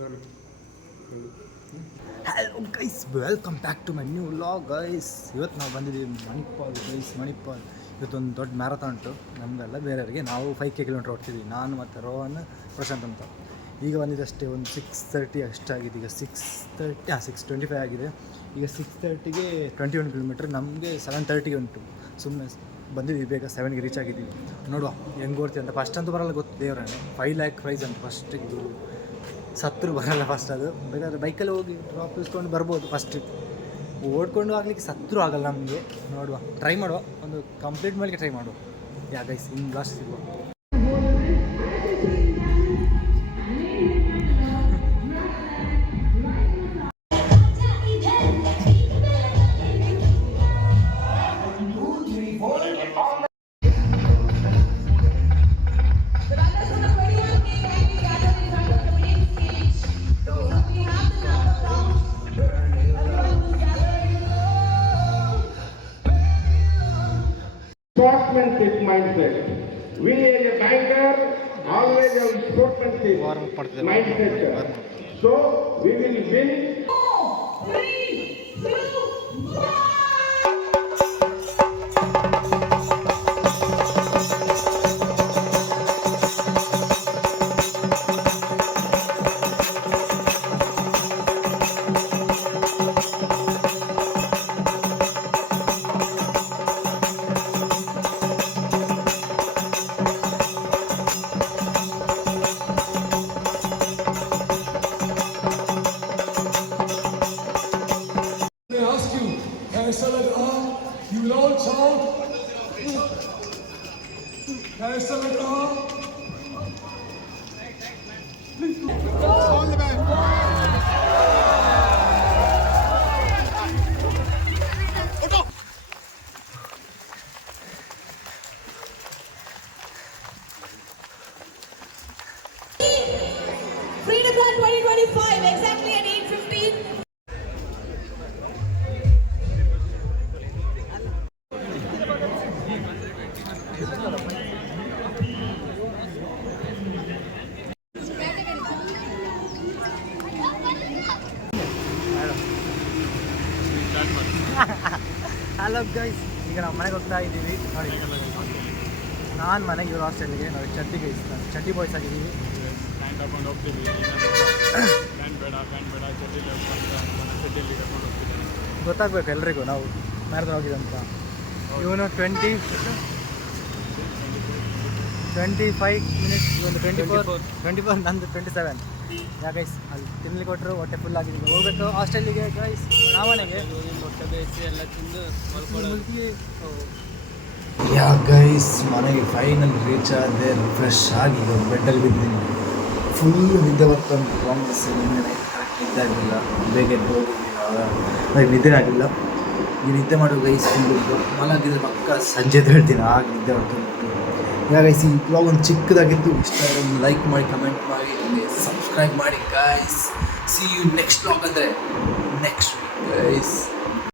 Hello guys, welcome back to my new vlog guys. ಇವತ್ತು ನಾವು ಬಂದಿದ್ದೀವಿ ಮಣಿಪಾಲ್ ಗೈಸ್. ಮಣಿಪಾಲ್ ಇವತ್ತೊಂದು ದೊಡ್ಡ ಮ್ಯಾರಥಾನ್ ಉಂಟು ನಮಗೆಲ್ಲ, ಬೇರೆಯವರಿಗೆ. ನಾವು 5 ಕಿಲೋಮೀಟರ್ ಓಡ್ತಿದ್ವಿ, ನಾನು ಮತ್ತು ರೋಹನ್, ಪ್ರಶಾಂತ್ ಅಂತ. ಈಗ ಬಂದಿದ್ದಷ್ಟೇ, ಒಂದು 6:30 ಅಷ್ಟಾಗಿದೆ. ಈಗ 6:25 ಆಗಿದೆ. ಈಗ 6:30ಗೆ 21 ಕಿಲೋಮೀಟ್ರ್. ನಮಗೆ 7:30ಗೆ ಉಂಟು. ಸುಮ್ಮನೆ ಬಂದಿದ್ದೀವಿ, ಬೇಗ 7ಗೆ ರೀಚ್ ಆಗಿದ್ದೀವಿ. ನೋಡುವ ಹೆಂಗೆ ಓಡ್ತೀವಿ ಅಂತ. ಫಸ್ಟ್ ಅಂತೂ ಬರಲ್ಲ, ಗೊತ್ತು ದೇವರೇ. 5 lakh ಪ್ರೈಸ್ ಅಂತ ಫಸ್ಟಿಗೆ. ಸತ್ರು ಬರಲ್ಲ ಫಸ್ಟ್. ಅದು ಬೇಕಾದ್ರೆ ಬೈಕಲ್ಲಿ ಹೋಗಿ ಡ್ರಾಪ್ ಇಸ್ಕೊಂಡು ಬರ್ಬೋದು. ಫಸ್ಟ್ ಓಡ್ಕೊಂಡು ಆಗಲಿಕ್ಕೆ ಸತ್ರು ಆಗಲ್ಲ ನಮಗೆ. ನೋಡುವ, ಟ್ರೈ ಮಾಡುವ, ಒಂದು ಕಂಪ್ಲೀಟ್ ಮಾಡಲಿಕ್ಕೆ ಟ್ರೈ ಮಾಡುವ. ಯಾ ಗೈಸ್, ಇನ್ನು ಲಾಸ್ಟ್ ಸಿಗುವ. Sportsmanship mindset. We as a banker always have sportsmanship mindset. So we will win. 3, 2, 1. ऐसा लग रहा you will all shout ऐसा लग रहा all the best. Freedom Run 2025 exactly at 8:15. Hello guys, ಈಗ ನಾವು ಮನೆಗೆ ಹೋಗ್ತಾ ಇದ್ದೀವಿ. ನೋಡಿ, ನಾನು ಮನೆಗೆ ಇರೋ ಹಾಸ್ಟೆಲ್ಗೆ. ನಾವು ಚಡ್ಡಿ ಬಾಯ್ಸ್ ಆಗಿದ್ದೀವಿ. ಪ್ಯಾಂಟ್ ಹಾಕೊಂಡು ಹೋಗ್ತೀವಿ. ಪ್ಯಾಂಟ್ ಬೇಡ ಚಡ್ಡಿಲಿ ಗೊತ್ತಾಗಬೇಕು ಎಲ್ರಿಗೂ ನಾವು ಮ್ಯಾರಥಾನ್ ಹೋಗಿದೆ ಅಂತ. ಇವನು 25 ಮಿನಿಟ್ಸ್, ಇವನು 24, ನಂದು 27. ಗೈಸ್, ಅಲ್ಲಿ ತಿನ್ನಲಿ ಕೊಟ್ಟರು, ಹೊಟ್ಟೆ ಫುಲ್ ಆಗಿದ್ದೀವಿ. ಹೋಗ್ಬೇಕು ಹಾಸ್ಟೆಲ್ಲಿಗೆ ಗೈಸ್. ನಾವನೆಗೆ ಮೊಟ್ಟೆ ಬೇಯಿಸಿ ಎಲ್ಲ ತಿಂದು ಗೈಸ್, ಮನೆಗೆ ಫೈನಲ್ ರೀಚ್ ಆದೆ. ಫ್ರೆಶ್ ಆಗಿ ಈಗ ಬೆಡ್ಡಲ್ಲಿ ಬಿದ್ದೀನಿ. ಫುಲ್ ನಿದ್ದೆ ಬರ್ತಂದು ಪ್ರಾಮಿಸ್. ನಿನ್ನೆ ನಿದ್ದೆ ಆಗಿಲ್ಲ, ಬೇಗ ಎದ್ದು ಹೋಗಿದ್ದೀನಿ. ನಿದ್ದೆ ಆಗಿಲ್ಲ. ಈಗ ನಿದ್ದೆ ಮಾಡುವ ಗೈಸ್. ಫುಲ್ ಮಲಗಿದ್ರೆ ಪಕ್ಕ ಸಂಜೆ ಹೇಳ್ತೀನಿ, ಆಗ ನಿದ್ದೆ ಬರ್ತದೆ. ಗೈಸ್, ಈ ಬ್ಲಾಗ್ ಒಂದು ಚಿಕ್ಕದಾಗಿತ್ತು. ಇಷ್ಟ ಒಂದು ಲೈಕ್ ಮಾಡಿ, ಕಮೆಂಟ್ ಮಾಡಿ, ಸಬ್ಸ್ಕ್ರೈಬ್ ಮಾಡಿ guys. See you next blog ಅಂದರೆ ನೆಕ್ಸ್ಟ್ ವೀಕ್ ಗೈಸ್.